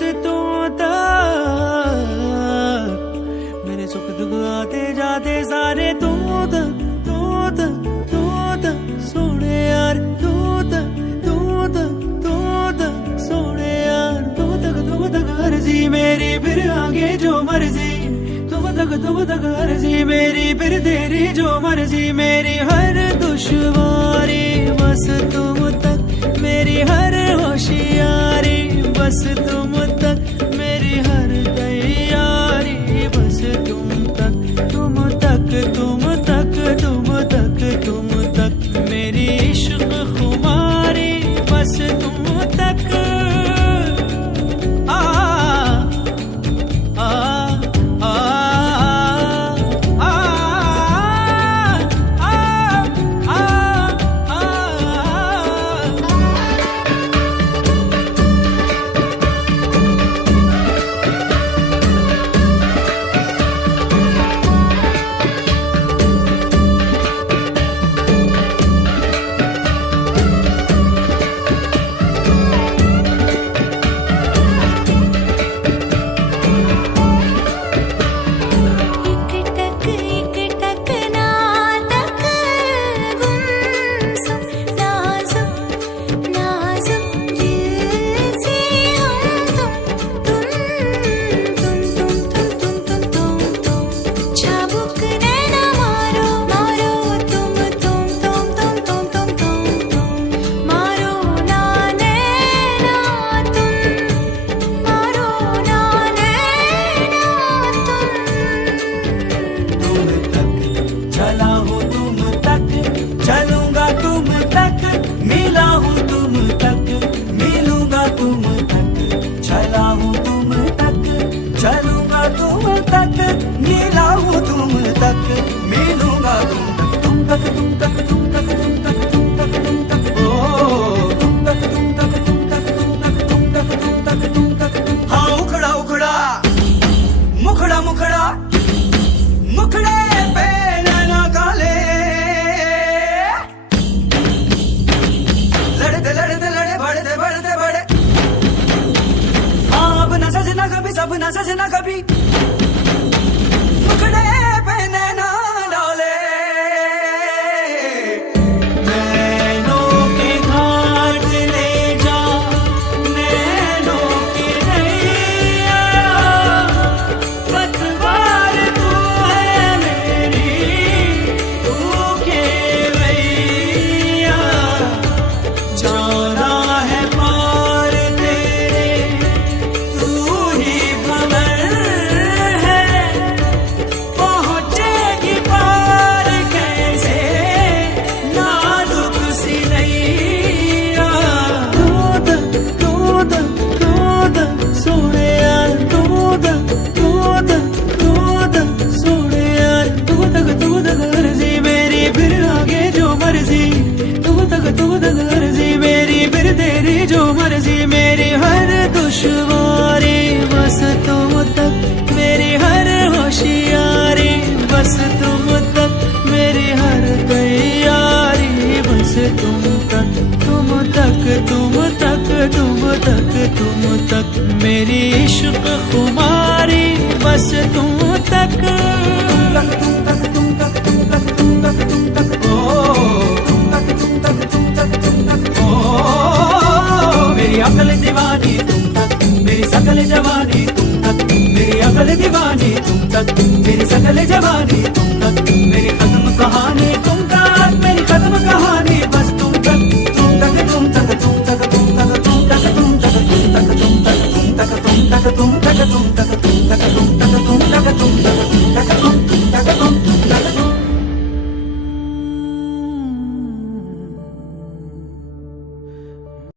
तुम तक, मेरे सुख दुख आते जाते सारे तू तक, तू तक, तू तक सोने यार, तू तक, तू तक, तू तक सोने यार, तुम तक अर्जी मेरी, फिर आगे जो मर्जी, तुम तक अर्जी मेरी, फिर तेरी जो मर्जी, मेरी हर दुश्वारी बस तुम तक, मेरी हर होशियारी बस तुम तक, मेरी हर तैयारी बस तुम तक, तुम तक, तुम तक, तुम तक, तुम तक, मेरी इश्क खुमारी बस तुम तक। आ आ आ सब न सजना कभी, मुखड़े पे नैना डाले, नैनों के घाट ले जा, नैनों की नैया, पतवार तू है मेरी, तू खेवैया, जाना है पार तेरे, तू ही जो मर्जी, मेरी हर दुश्वारी बस तुम तक, मेरी हर होशियारी बस तुम तक, मेरी हर तैयारी बस तुम तक, तुम तक, तुम तक, तुम तक, तुम तक, मेरी इश्क खुमारी बस तुम तक, तुम तक, तुम तक, तुम तक, तुम तक, तुम तक, तुम तक, ओ तुम तक, तुम तक, तुम तक, तुम तक, ओ मेरी अकल दीवानी तुम तक, मेरी सकल जवानी तुम तक, मेरी अकल दीवानी तुम तक, मेरी सकल जवानी तुम तक, मेरी खत्म कहानी तुम तक।